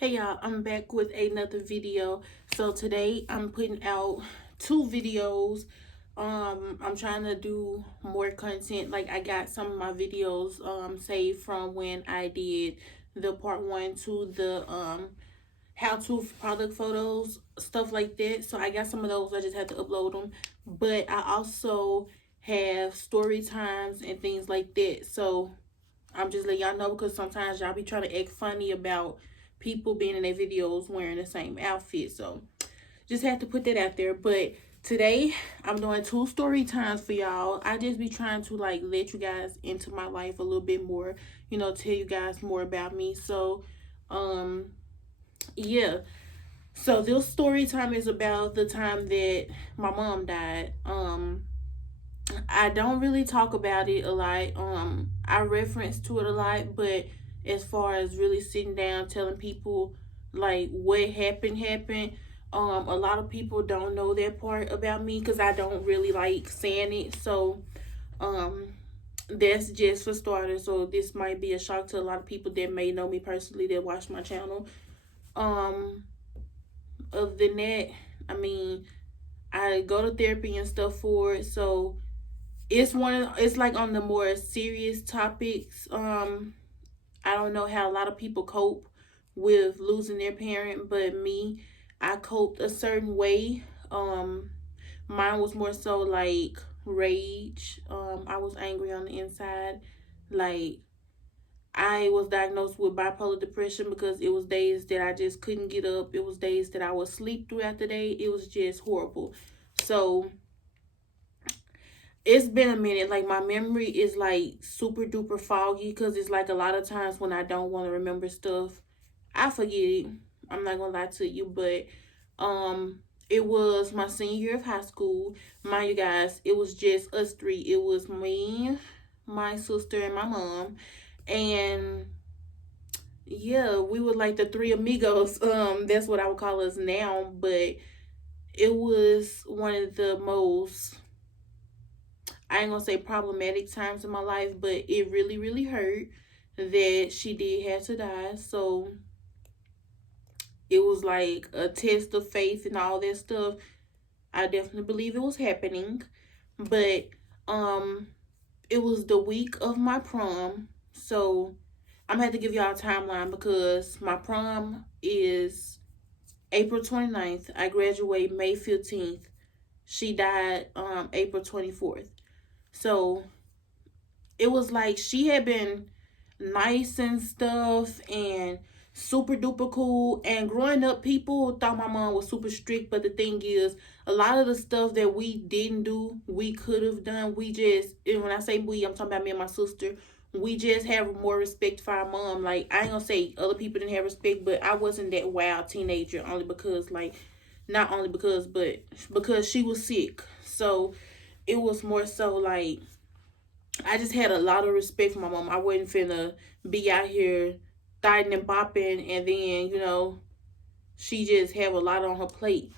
Hey y'all, I'm back with another video. So today I'm putting out two videos. I'm trying to do more content. Like I got some of my videos saved from when I did the part 1 to the how to product photos, stuff like that. So I got some of those. I just had to upload them. But I also have story times and things like that. So I'm just letting y'all know because sometimes y'all be trying to act funny about people being in their videos wearing the same outfit. So just had to put that out there. But today I'm doing two story times for y'all. I just be trying to like let you guys into my life a little bit more, tell you guys more about me. So um yeah. So this story time is about the time that my mom died. I don't really talk about it a lot. I reference to it a lot, but as far as really sitting down telling people like what happened, a lot of people don't know that part about me because I don't really like saying it. So, um, that's just for starters. So this might be a shock to a lot of people that may know me personally that watch my channel. Um, Other than that, I mean, I go to therapy and stuff for it. So it's like on the more serious topics. I don't know how a lot of people cope with losing their parent, but me, I coped a certain way. Mine was more so like rage. I was angry on the inside. Like I was diagnosed with bipolar depression because it was days that I just couldn't get up. It was days that I would sleep throughout the day. It was just horrible. So it's been a minute. Like my memory is like super duper foggy because it's like a lot of times when I don't want to remember stuff, I forget it. I'm not gonna lie to you, but it was my senior year of high school. Mind you guys, it was just us three. It was me, my sister, and my mom, and yeah, we were like the three amigos. That's what I would call us now, but it was one of the most, I ain't gonna say problematic times in my life, but it really, really hurt that she did have to die. So it was like a test of faith and all that stuff. I definitely believe it was happening. But um it was the week of my prom. So I'm gonna have to give y'all a timeline because my prom is April 29th. I graduate May 15th. She died April 24th. So it was like she had been nice and stuff and super duper cool. And growing up, people thought my mom was super strict. But the thing is, a lot of the stuff that we didn't do, we could have done. We just, and when I say we, I'm talking about me and my sister. We just have more respect for our mom. Like, I ain't gonna say other people didn't have respect, but I wasn't that wild teenager only because, like, not only because, but because she was sick. So it was more so like I just had a lot of respect for my mom. I wasn't finna be out here thotting and bopping and then, she just have a lot on her plate.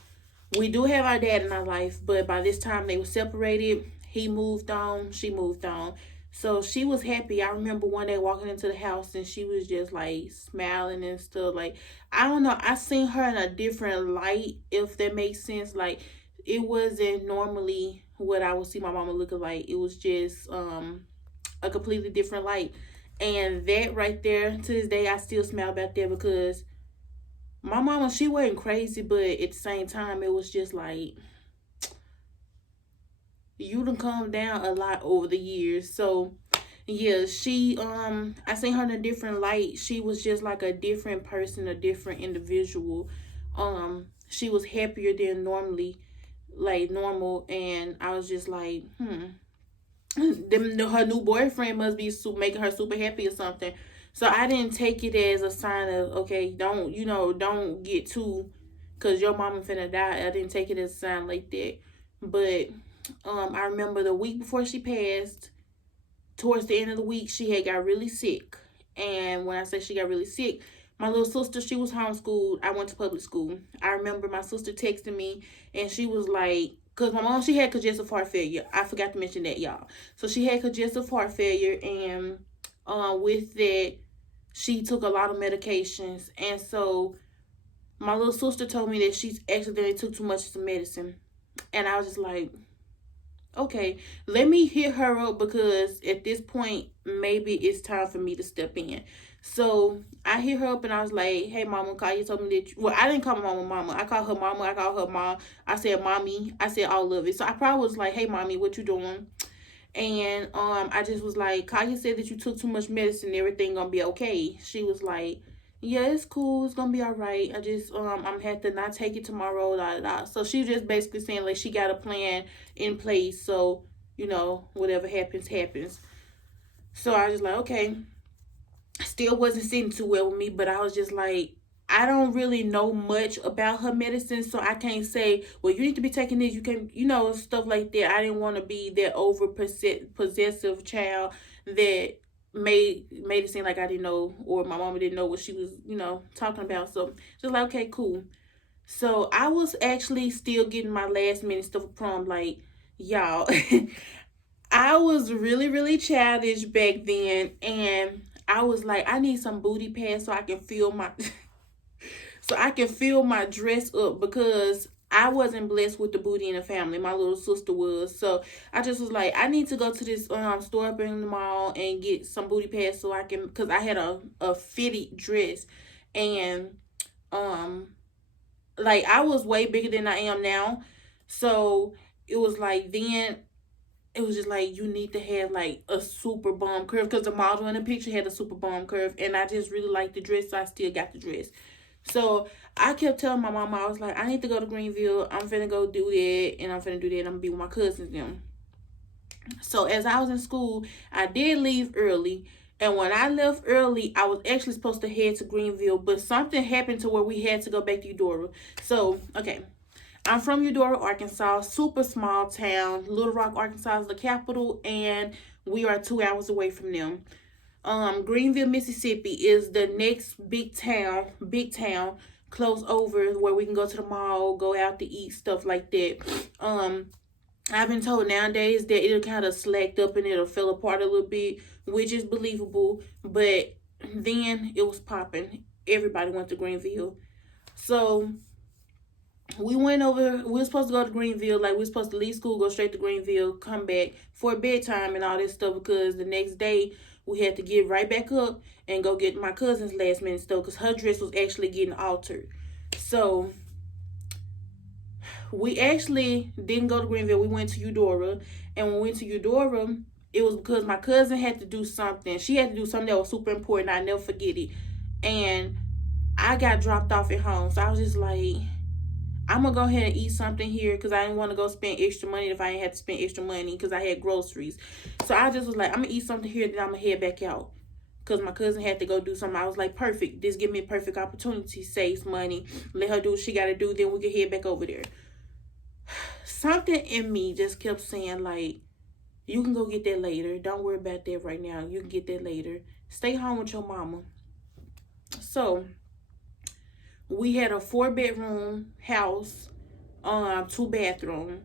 We do have our dad in our life, but by this time they were separated. He moved on, she moved on. So she was happy. I remember one day walking into the house and she was just like smiling and stuff. Like, I don't know. I seen her in a different light, if that makes sense. Like, it wasn't normally what I would see my mama looking like. It was just a completely different light. And that right there, to this day, I still smile about that because my mama, she wasn't crazy, but at the same time, it was just like, you done calm down a lot over the years. So yeah, I seen her in a different light. She was just like a different person, a different individual. She was happier than normally, like normal, and I was just like, her new boyfriend must be making her super happy or something. So I didn't take it as a sign of, okay, don't get too, cause your mama finna die. I didn't take it as a sign like that. But I remember the week before she passed, towards the end of the week, she had got really sick. And when I say she got really sick, my little sister, she was homeschooled. I went to public school. I remember my sister texting me and she was like, because my mom, she had congestive heart failure. I forgot to mention that, y'all. So she had congestive heart failure. And with that, she took a lot of medications. And so my little sister told me that she accidentally took too much of some medicine. And I was just like, okay, let me hit her up, because at this point, maybe it's time for me to step in. So I hit her up and I was like, hey, mama, Kaya told me that well, I didn't call my mama. I called her mama. I called her mom. I said, mommy. I said all of it. So I probably was like, hey, mommy, what you doing? And I just was like, Kaya said that you took too much medicine, everything gonna be okay. She was like, yeah, it's cool, it's gonna be all right. I just I'm had to not take it tomorrow, da da da. So she was just basically saying like she got a plan in place, so whatever happens happens. So I was just like, okay. Still wasn't sitting too well with me, but I was just like, I don't really know much about her medicine, so I can't say, well, you need to be taking this, you can, stuff like that. I didn't want to be that over possessive child that made it seem like I didn't know, or my mama didn't know what she was, talking about. So just like, okay, cool. So I was actually still getting my last minute stuff for prom, like, y'all. I was really, really childish back then, and I was like, I need some booty pads so I can feel my so I can fill my dress up, because I wasn't blessed with the booty in the family. My little sister was. So I just was like, I need to go to this store up in the mall and get some booty pads so I can, because I had a fitted dress, and like I was way bigger than I am now. So it was like then it was just like you need to have like a super bomb curve, because the model in the picture had a super bomb curve, and I just really liked the dress, so I still got the dress. So I kept telling my mama, I was like, I need to go to Greenville. I'm finna go do that, and I'm finna do that. And I'm gonna be with my cousins them. So as I was in school, I did leave early. And when I left early, I was actually supposed to head to Greenville, but something happened to where we had to go back to Eudora. So, okay. I'm from Eudora, Arkansas, super small town. Little Rock, Arkansas is the capital, and we are 2 hours away from them. Greenville, Mississippi is the next big town close over, where we can go to the mall, go out to eat, stuff like that. I've been told nowadays that it'll kind of slacked up and it'll fell apart a little bit, which is believable, but then it was popping. Everybody went to Greenville. So we were supposed to go to Greenville, like we were supposed to leave school, go straight to Greenville, come back for bedtime and all this stuff, because the next day we had to get right back up and go get my cousin's last minute stuff, because her dress was actually getting altered. So we actually didn't go to Greenville. We went to Eudora, and when we went to Eudora, it was because my cousin had to do something. She had to do something that was super important. I never forget it. And I got dropped off at home. So I was just like, I'm going to go ahead and eat something here, because I didn't want to go spend extra money if I ain't had to spend extra money, because I had groceries. So I just was like, I'm going to eat something here, then I'm going to head back out, because my cousin had to go do something. I was like, perfect. This give me a perfect opportunity. Saves money. Let her do what she got to do. Then we can head back over there. Something in me just kept saying, like, you can go get that later. Don't worry about that right now. You can get that later. Stay home with your mama. So we had a 4-bedroom house, 2-bathroom.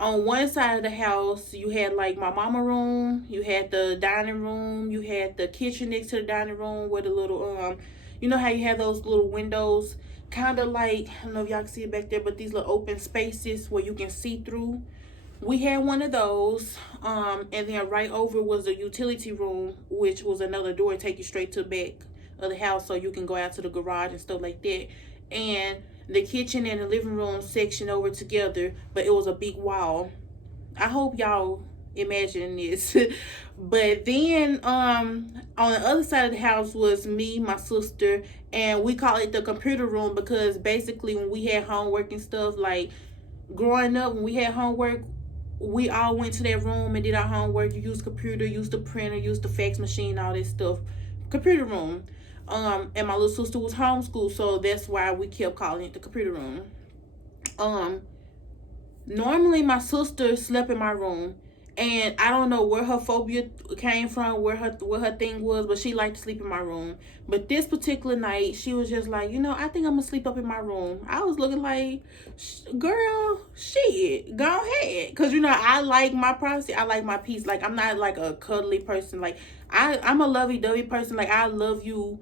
On one side of the house, you had like my mama room, you had the dining room, you had the kitchen next to the dining room with a little you know how you have those little windows, kind of like, I don't know if y'all can see it back there, but these little open spaces where you can see through. We had one of those, and then right over was a utility room, which was another door to take you straight to the back of the house, so you can go out to the garage and stuff like that. And the kitchen and the living room section over together, but it was a big wall. I hope y'all imagine this. But then on the other side of the house was me, my sister, and we call it the computer room, because basically when we had homework and stuff, like growing up, when we had homework, we all went to that room and did our homework. You used computer, used the printer, used the fax machine, all this stuff. Computer room. And my little sister was homeschooled, so that's why we kept calling it the computer room. Normally my sister slept in my room, And I don't know where her phobia came from, what her thing was, but she liked to sleep in my room. But this particular night, she was just like, I think I'm gonna sleep up in my room. I was looking like, girl, shit, go ahead, cause I like my privacy. I like my peace. Like, I'm not like a cuddly person. Like, I'm a lovey-dovey person. Like, I love you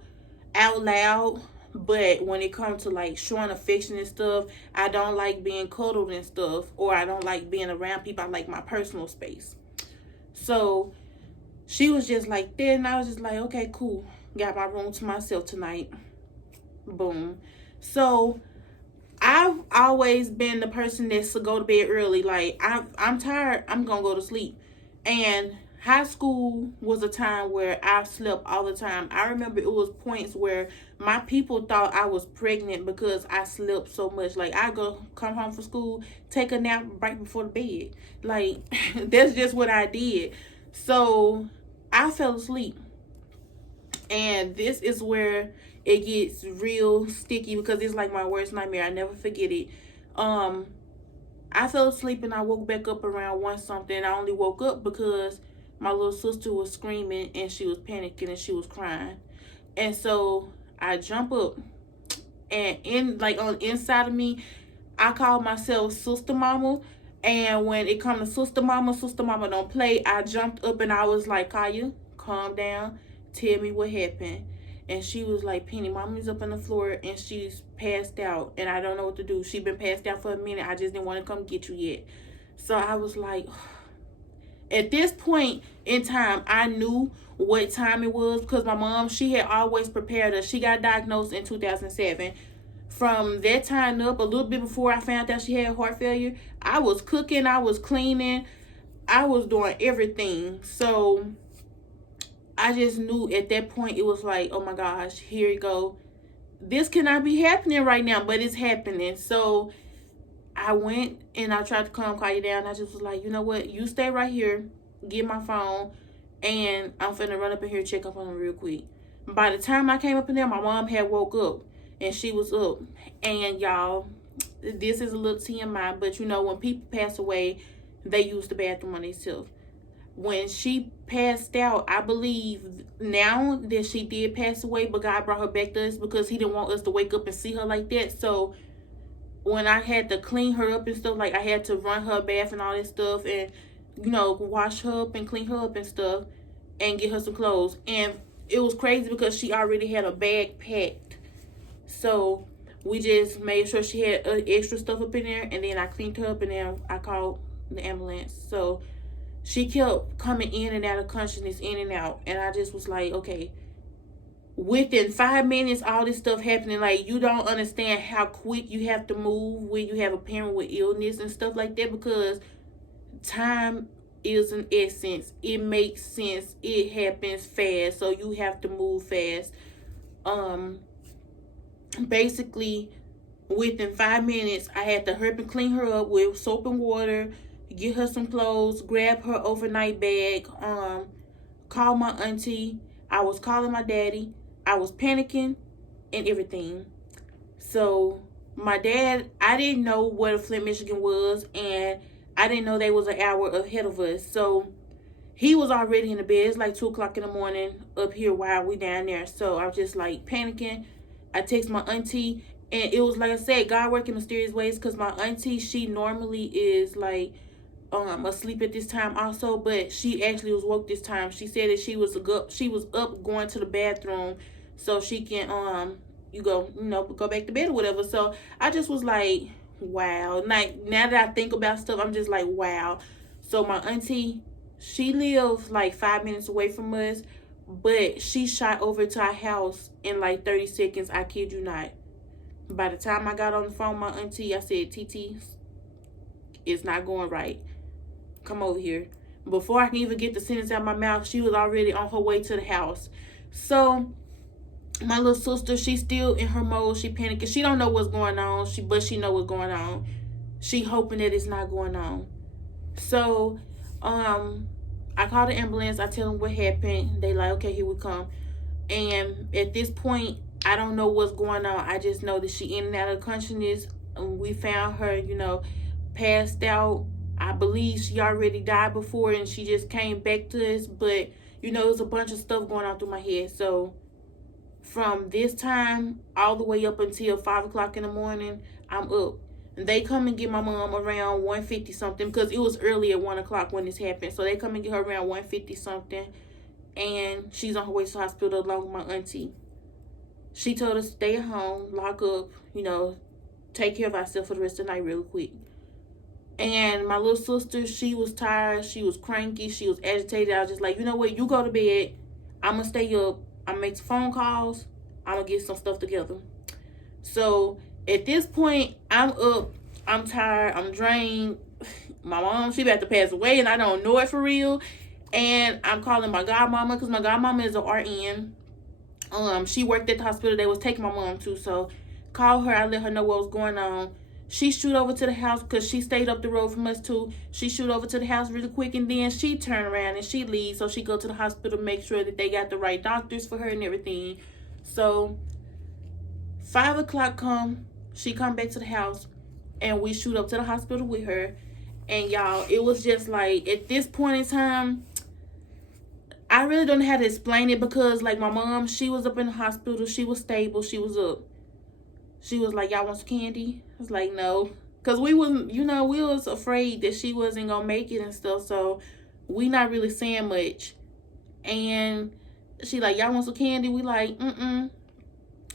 out loud. But when it comes to like showing affection and stuff, I don't like being cuddled and stuff, or I don't like being around people. I like my personal space. So she was just like that, and I was just like, okay, cool. Got my room to myself tonight. Boom. So I've always been the person that's to go to bed early. Like, I'm tired, I'm gonna go to sleep. And high school was a time where I slept all the time. I remember it was points where my people thought I was pregnant because I slept so much. Like, I come home from school, take a nap right before the bed. Like, that's just what I did. So I fell asleep. And this is where it gets real sticky, because it's like my worst nightmare. I never forget it. I fell asleep and I woke back up around 1 something. I only woke up because my little sister was screaming and she was panicking and she was crying. And so I jump up, and on inside of me, I call myself Sister Mama. And when it comes to Sister Mama don't play. I jumped up and I was like, Kaya, calm down. Tell me what happened. And she was like, Penny, Mommy's up on the floor and she's passed out. And I don't know what to do. She's been passed out for a minute. I just didn't want to come get you yet. So I was like, at this point in time, I knew what time it was, because my mom, she had always prepared us. She got diagnosed in 2007. From that time up, a little bit before I found out she had heart failure, I was cooking, I was cleaning, I was doing everything. So I just knew at that point, it was like, oh my gosh, here you go. This cannot be happening right now, but it's happening. So I went and I tried to calm Kaya down. I just was like, you know what? You stay right here, get my phone, and I'm finna run up in here and check up on her real quick. By the time I came up in there, my mom had woke up and she was up. And y'all, this is a little TMI, but when people pass away, they use the bathroom on themselves. When she passed out, I believe now that she did pass away, but God brought her back to us because he didn't want us to wake up and see her like that. So when I had to clean her up and stuff, like, I had to run her a bath and all that stuff, and wash her up and clean her up and stuff, and get her some clothes. And it was crazy because she already had a bag packed. So we just made sure she had extra stuff up in there, and then I cleaned her up, and then I called the ambulance. So she kept coming in and out of consciousness, in and out. And I just was like, okay. Within 5 minutes, all this stuff happening. Like, you don't understand how quick you have to move when you have a parent with illness and stuff like that, because time is an essence. It makes sense. It happens fast. So you have to move fast. Basically, within 5 minutes, I had to hurry and clean her up with soap and water, get her some clothes, grab her overnight bag, call my auntie. I was calling my daddy. I was panicking and everything. So my dad, I didn't know where Flint, Michigan was, and I didn't know they was an hour ahead of us. So he was already in the bed. It's like 2 o'clock in the morning up here while we down there. So I was just like panicking. I text my auntie, and it was like I said, God working mysterious ways, because my auntie, she normally is like asleep at this time also, but she actually was woke this time. She said that she was up going to the bathroom so she can go back to bed or whatever. So I just was like, wow. Like, now that I think about stuff, I'm just like, wow. So my auntie, she lives like 5 minutes away from us, but she shot over to our house in like 30 seconds. I kid you not. By the time I got on the phone with my auntie, I said, TT, it's not going right. Come over here. Before I can even get the sentence out of my mouth, she was already on her way to the house. So my little sister, she's still in her mode. She panicking. She don't know what's going on. But she know what's going on. She hoping that it's not going on. So I call the ambulance. I tell them what happened. They like, okay, here we come. And at this point, I don't know what's going on. I just know that she in and out of consciousness. We found her, passed out. I believe she already died before and she just came back to us. But, you know, there's a bunch of stuff going on through my head. So from this time all the way up until 5 o'clock in the morning, I'm up. And they come and get my mom around 1:50 something, because it was early at 1 o'clock when this happened. So they come and get her around 1:50 something. And she's on her way to the hospital along with my auntie. She told us to stay at home, lock up, you know, take care of ourselves for the rest of the night real quick. And my little sister, she was tired, she was cranky, she was agitated. I was just like, you know what, you go to bed, I'm gonna stay up, I'm gonna make some phone calls, I'm gonna get some stuff together. So at this point, I'm up, I'm tired, I'm drained. My mom, she about to pass away and I don't know it for real. And I'm calling my godmama, because my godmama is an RN. She worked at the hospital they was taking my mom to. So call her, I let her know what was going on. She shoot over to the house, because she stayed up the road from us too. She shoot over to the house really quick, and then she turn around and she leaves. So she go to the hospital, make sure that they got the right doctors for her and everything. So 5 o'clock come, she come back to the house, and we shoot up to the hospital with her. And y'all, it was just like, at this point in time, I really don't know how to explain it, because like my mom, she was up in the hospital, she was stable, she was up. She was like, y'all want some candy? I was like, no. Because we wasn't, you know, we was afraid that she wasn't going to make it and stuff. So we not really saying much. And she like, y'all want some candy? We like,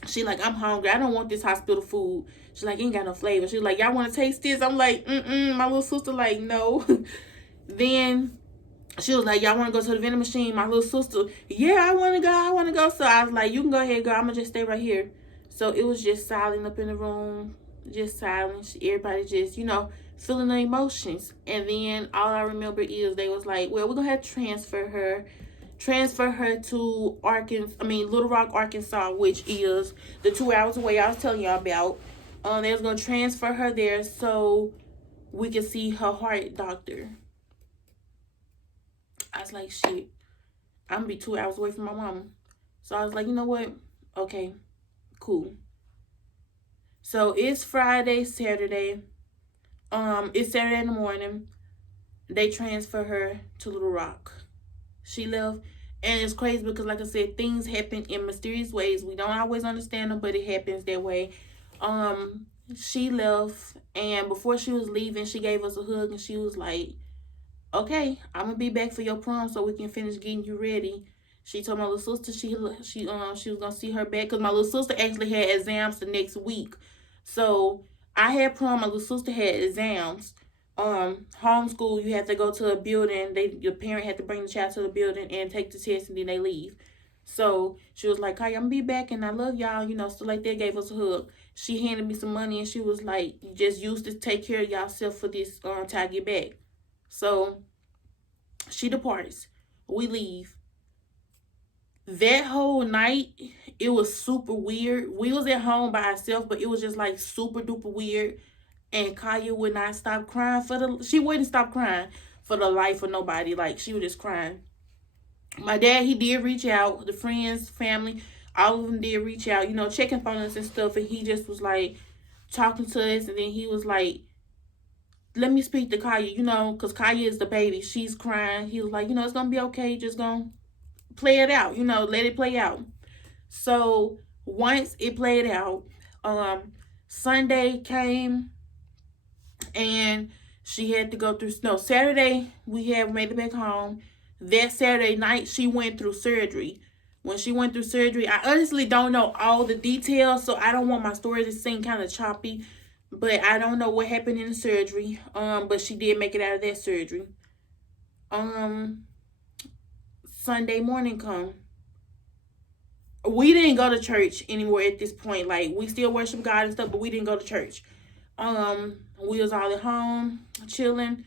She like, I'm hungry. I don't want this hospital food. She like, ain't got no flavor. She like, y'all want to taste this? I'm like, My little sister like, no. Then she was like, y'all want to go to the vending machine? My little sister, yeah, I want to go. So I was like, you can go ahead, girl. I'm going to just stay right here. So it was just silent up in the room, just silence. Everybody just, you know, feeling the emotions. And then all I remember is they was like, well, we're going to have to transfer her to Little Rock, Arkansas, which is the 2 hours away I was telling y'all about. They was going to transfer her there so we could see her heart doctor. I was like, shit, I'm going to be 2 hours away from my mama. So I was like, you know what? Okay. Cool. So it's Friday, Saturday. It's Saturday in the morning. They transfer her to Little Rock. She left, and it's crazy because, like I said, things happen in mysterious ways. We don't always understand them, but it happens that way. She left, and before she was leaving, she gave us a hug, and she was like, "Okay, I'm gonna be back for your prom so we can finish getting you ready." She told my little sister she was gonna see her back, because my little sister actually had exams the next week. So I had prom, my little sister had exams. Homeschool, you have to go to a building. Your parent had to bring the child to the building and take the test, and then they leave. So she was like, "Hi, I'm gonna be back, and I love y'all," you know, stuff like that. Gave us a hug. She handed me some money, and she was like, "Just use this, take care of yourself for this till I get back." So she departs. We leave. That whole night, it was super weird. We was at home by ourselves, but it was just like super duper weird. And Kaya would not stop crying she wouldn't stop crying for the life of nobody. Like, she was just crying. My dad, he did reach out. The friends, family, all of them did reach out, you know, checking on us and stuff. And he just was like talking to us. And then he was like, let me speak to Kaya, you know, because Kaya is the baby. She's crying. He was like, you know, it's going to be okay. Just going to play it out, you know, let it play out. So once it played out, Sunday came, and she had to go through Saturday we had made it back home. That Saturday night she went through surgery. When she went through surgery, I honestly don't know all the details, so I don't want my story to seem kind of choppy, but I don't know what happened in the surgery. But she did make it out of that surgery. Sunday morning come. We didn't go to church anymore at this point. Like, we still worship God and stuff, but we didn't go to church. We was all at home chilling.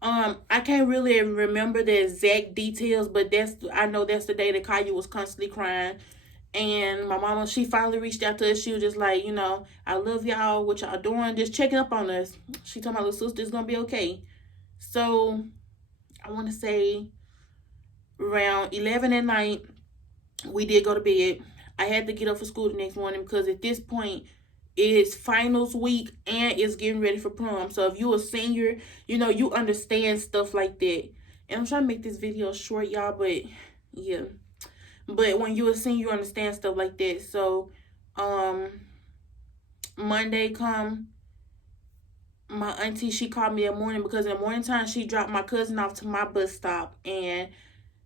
I can't really remember the exact details, but I know that's the day that Kaya was constantly crying. And my mama, she finally reached out to us. She was just like, you know, I love y'all, what y'all doing, just checking up on us. She told my little sister it's gonna be okay. So I want to say around 11 at night, we did go to bed. I had to get up for school the next morning because at this point, it's finals week and it's getting ready for prom. So if you a senior, you understand stuff like that. And I'm trying to make this video short, y'all, but yeah. But when you a senior, you understand stuff like that. So um Monday come, my auntie, she called me that morning because in the morning time she dropped my cousin off to my bus stop, and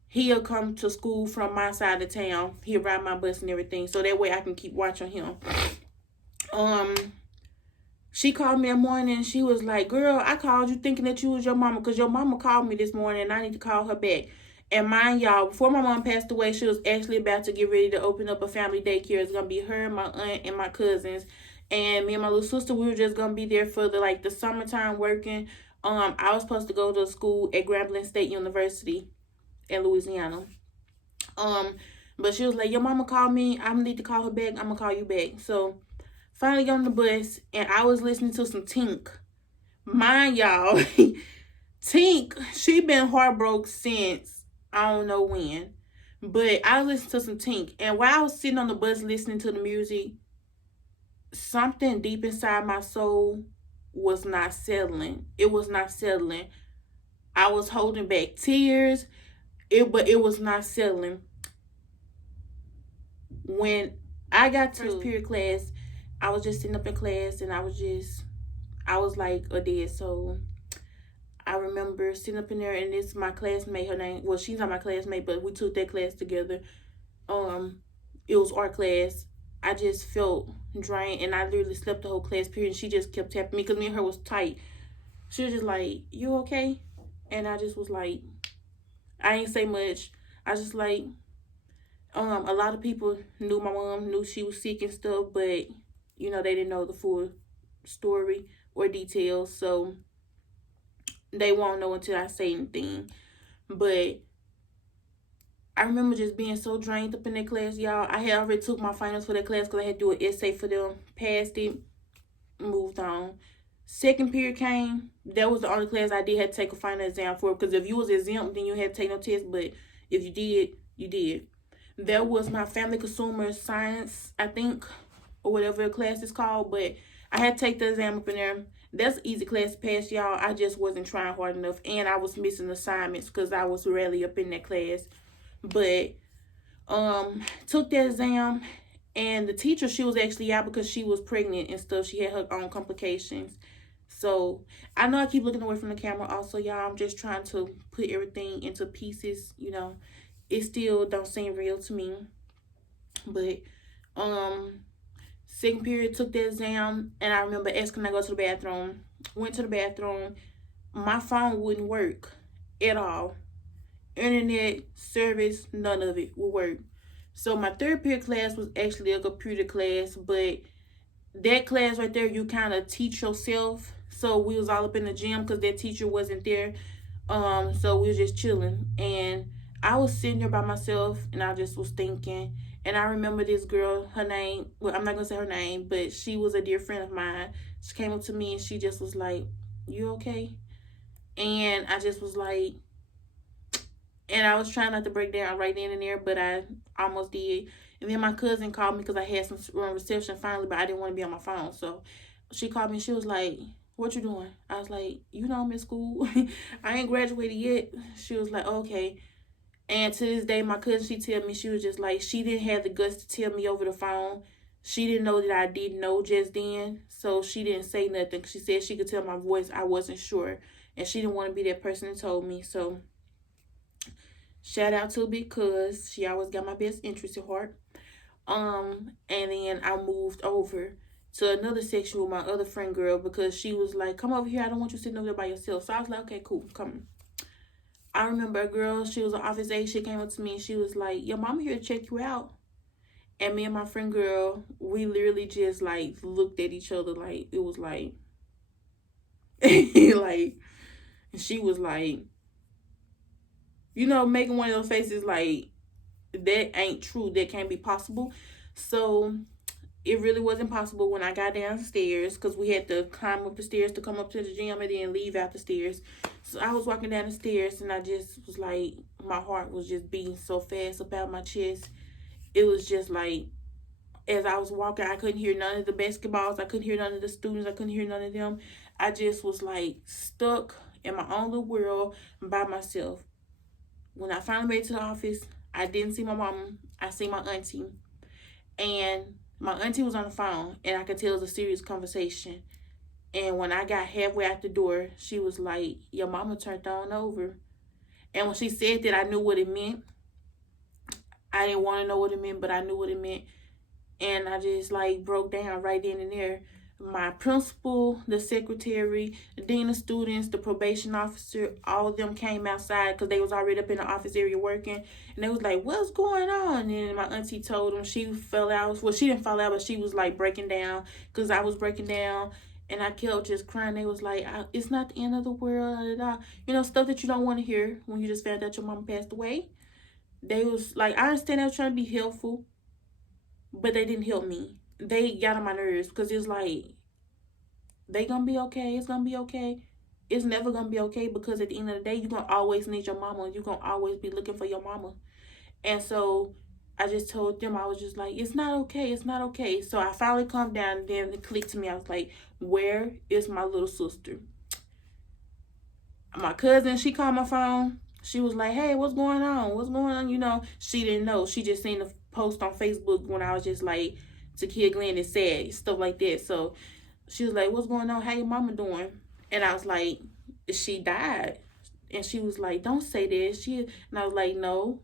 he'll come to school from my side of town. He'll ride my bus and everything, so that way I can keep watching him. um She called me in the morning and she was like, girl, I called you thinking that you was your mama because your mama called me this morning and I need to call her back. And mind y'all, before my mom passed away, she was actually about to get ready to open up a family daycare. It's going to be her, my aunt, and my cousins. And me and my little sister, we were just going to be there for the summertime working. I was supposed to go to school at Grambling State University in Louisiana. But she was like, your mama called me. I'm going to need to call her back. I'm going to call you back. So finally got on the bus and I was listening to some Tink. Mind y'all, Tink, she been heartbroken since I don't know when. But I listened to some Tink. And while I was sitting on the bus listening to the music, something deep inside my soul was not settling. It was not settling. I was holding back tears, but it was not settling. When I got to first period class, I was just sitting up in class and I was like a dead soul. I remember sitting up in there and it's my classmate, her name, well, she's not my classmate, but we took that class together. It was art class. I just felt drained and I literally slept the whole class period and she just kept tapping me because me and her was tight. She was just like, you okay? And I just was like, I ain't say much. I just like, a lot of people knew my mom, knew she was sick and stuff, but they didn't know the full story or details, so they won't know until I say anything. But I remember just being so drained up in that class, y'all. I had already took my finals for that class because I had to do an essay for them. Passed it, moved on. Second period came. That was the only class I did have to take a final exam for, because if you was exempt, then you had to take no test, but if you did, you did. That was my family consumer science, I think, or whatever the class is called, but I had to take the exam up in there. That's an easy class to pass, y'all. I just wasn't trying hard enough, and I was missing assignments because I was rarely up in that class. But took that exam, and the teacher, she was actually out because she was pregnant and stuff. She had her own complications. So I know I keep looking away from the camera also, y'all. I'm just trying to put everything into pieces, It still don't seem real to me. But second period, took the exam, and I remember asking to go to the bathroom. Went to the bathroom. My phone wouldn't work at all. Internet, service, none of it would work. So my third period class was actually a computer class, but that class right there, you kind of teach yourself. So we was all up in the gym because that teacher wasn't there. So we was just chilling, and I was sitting there by myself, and I just was thinking. And I remember this girl, her name, well, I'm not gonna say her name, but she was a dear friend of mine. She came up to me and she just was like, you okay? And I just was like, and I was trying not to break down right then and there, but I almost did. And then my cousin called me because I had some reception finally, but I didn't want to be on my phone. So she called me and she was like, what you doing? I was like, I'm in school. I ain't graduated yet. She was like, okay. And to this day, my cousin, she tell me, she was just like, she didn't have the guts to tell me over the phone. She didn't know that I didn't know just then. So she didn't say nothing. She said she could tell my voice. I wasn't sure. And she didn't want to be that person that told me. So shout out to Big Cuz. She always got my best interest at heart. And then I moved over to another section with my other friend girl because she was like, come over here. I don't want you sitting over there by yourself. So I was like, okay, cool, come. I remember a girl, she was an office aide. She came up to me and she was like, your mama here to check you out. And me and my friend girl, we literally just like looked at each other like, it was like, like, she was like, making one of those faces like, that ain't true. That can't be possible. So it really wasn't possible when I got downstairs because we had to climb up the stairs to come up to the gym and then leave out the stairs. So I was walking down the stairs and I just was like, my heart was just beating so fast up out my chest. It was just like, as I was walking, I couldn't hear none of the basketballs. I couldn't hear none of the students. I couldn't hear none of them. I just was like stuck in my own little world by myself. When I finally made it to the office, I didn't see my mom. I see my auntie. And my auntie was on the phone, and I could tell it was a serious conversation. And when I got halfway out the door, she was like, "Your mama turned on over." And when she said that, I knew what it meant. I didn't want to know what it meant, but I knew what it meant. And I just like broke down right then and there. My principal, the secretary, the dean of students, the probation officer, all of them came outside because they was already up in the office area working. And they was like, "What's going on?" And my auntie told them she fell out. Well, she didn't fall out, but she was like breaking down because I was breaking down. And I kept just crying. They was like, "It's not the end of the world." You know, stuff that you don't want to hear when you just found out your mom passed away. They was like, I understand they was trying to be helpful, but they didn't help me. They got on my nerves because it's like, they gonna be okay. It's gonna be okay. It's never gonna be okay because at the end of the day, you're gonna always need your mama. You're gonna always be looking for your mama. And so I just told them, I was just like, "It's not okay. It's not okay." So I finally calmed down, and then it clicked to me. I was like, "Where is my little sister?" My cousin, she called my phone. She was like, "Hey, what's going on? What's going on?" You know, she didn't know. She just seen the post on Facebook when I was just like, Takia Glenn is sad, stuff like that. So she was like, "What's going on? How your mama doing?" And I was like, "She died." And she was like, "Don't say that." And I was like, "No,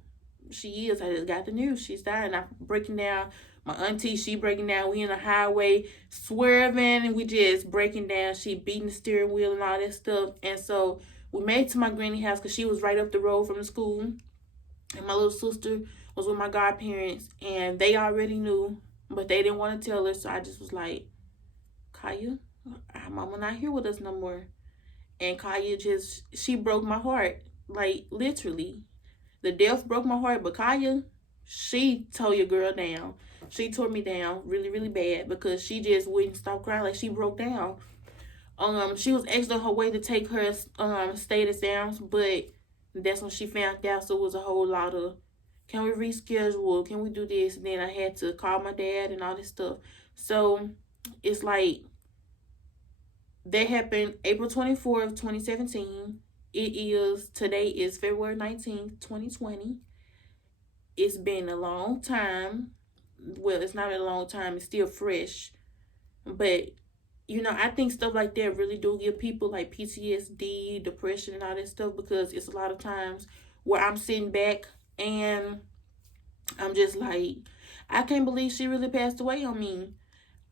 she is. I just got the news. She's died." And I'm breaking down. My auntie, she breaking down. We in the highway swerving, and we just breaking down. She beating the steering wheel and all that stuff. And so we made it to my granny house because she was right up the road from the school. And my little sister was with my godparents, and they already knew, but they didn't want to tell her. So I just was like, "Kaya, our mama not here with us no more." And Kaya she broke my heart. Like, literally. The death broke my heart, but Kaya, she tore your girl down. She tore me down really, really bad because she just wouldn't stop crying. Like, she broke down. She was actually on her way to take her state exams, but that's when she found out. So it was a whole lot of, "Can we reschedule? Can we do this?" And then I had to call my dad and all this stuff. So it's like, that happened April 24th, 2017. Today is February 19th, 2020. It's been a long time. Well, it's not a long time. It's still fresh. But, you know, I think stuff like that really do give people like PTSD, depression, and all that stuff, because it's a lot of times where I'm sitting back and I'm just like, I can't believe she really passed away on me.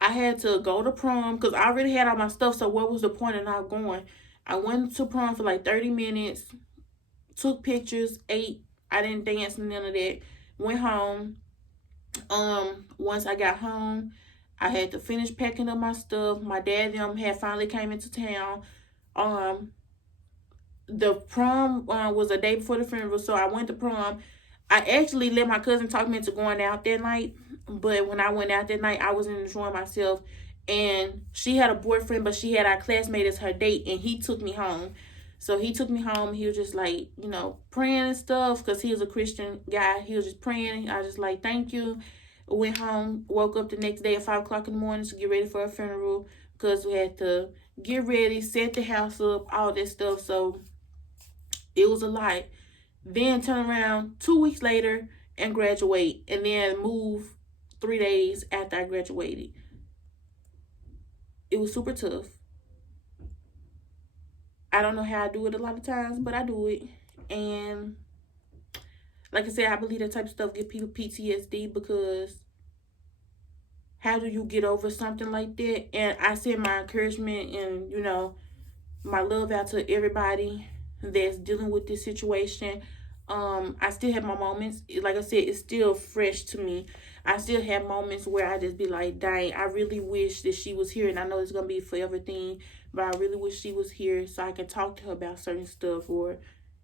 I had to go to prom because I already had all my stuff. So what was the point of not going? I went to prom for like 30 minutes, took pictures, ate. I didn't dance, none of that. Went home. Once I got home, I had to finish packing up my stuff. My dad and them had finally came into town. The prom was a day before the funeral, so I went to prom. I actually let my cousin talk me into going out that night, but when I went out that night, I was enjoying myself. And she had a boyfriend, but she had our classmate as her date, and he took me home. So he took me home. He was just like, you know, praying and stuff because he was a Christian guy. He was just praying. I was just like, "Thank you." Went home, woke up the next day at 5 o'clock in the morning to get ready for a funeral because we had to get ready, set the house up, all that stuff. So it was a lot. Then turn around 2 weeks later and graduate, and then move 3 days after I graduated. It was super tough. I don't know how I do it a lot of times, but I do it. And like I said, I believe that type of stuff give people PTSD because how do you get over something like that? And I send my encouragement and, you know, my love out to everybody that's dealing with this situation. I still have my moments. Like I said, it's still fresh to me. I still have moments where I just be like, "Dang, I really wish that she was here." And I know it's going to be a forever thing, but I really wish she was here so I can talk to her about certain stuff. Or,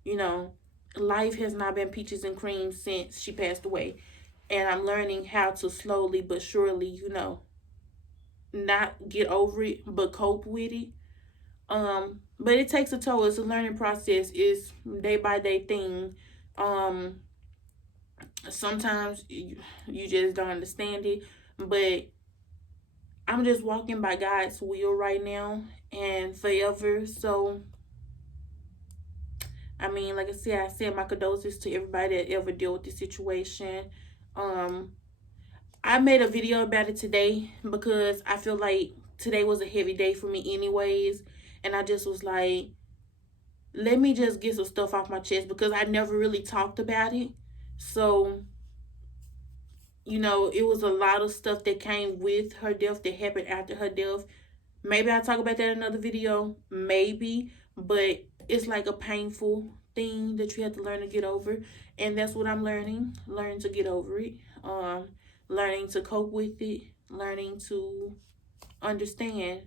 you know, life has not been peaches and cream since she passed away. And I'm learning how to slowly but surely, you know, not get over it, but cope with it. But it takes a toll. It's a learning process. It's day by day thing. Sometimes you just don't understand it. But I'm just walking by God's will right now and forever. So, I mean, like I said my condolences to everybody that ever dealt with this situation. Um, I made a video about it today because I feel like today was a heavy day for me anyways. And I just was like, let me just get some stuff off my chest because I never really talked about it. So, it was a lot of stuff that came with her death that happened after her death. Maybe I'll talk about that in another video. Maybe. But it's like a painful thing that you have to learn to get over. And that's what I'm learning. Learning to get over it. Learning to cope with it. Learning to understand,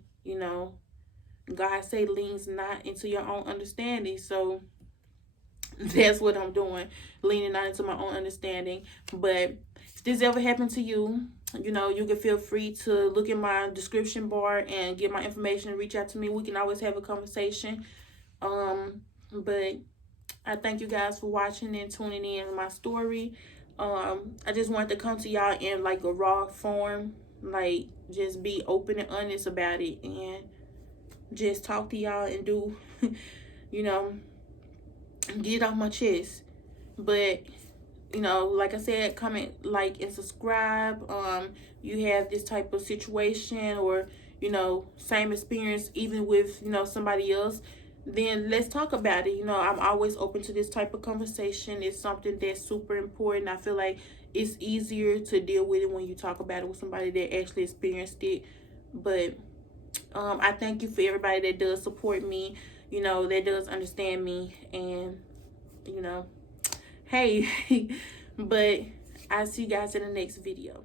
God say leans not into your own understanding. So that's what I'm doing, leaning out into my own understanding. But if this ever happened to you, you can feel free to look in my description bar and get my information and reach out to me. We can always have a conversation. But I thank you guys for watching and tuning in to my story. I just wanted to come to y'all in like a raw form, like just be open and honest about it and just talk to y'all and do, get it off my chest. But like I said, comment, like, and subscribe. You have this type of situation or same experience even with somebody else, then let's talk about it. I'm always open to this type of conversation. It's something that's super important. I feel like it's easier to deal with it when you talk about it with somebody that actually experienced it. But I thank you for everybody that does support me, that does understand me, and hey, but I'll see you guys in the next video.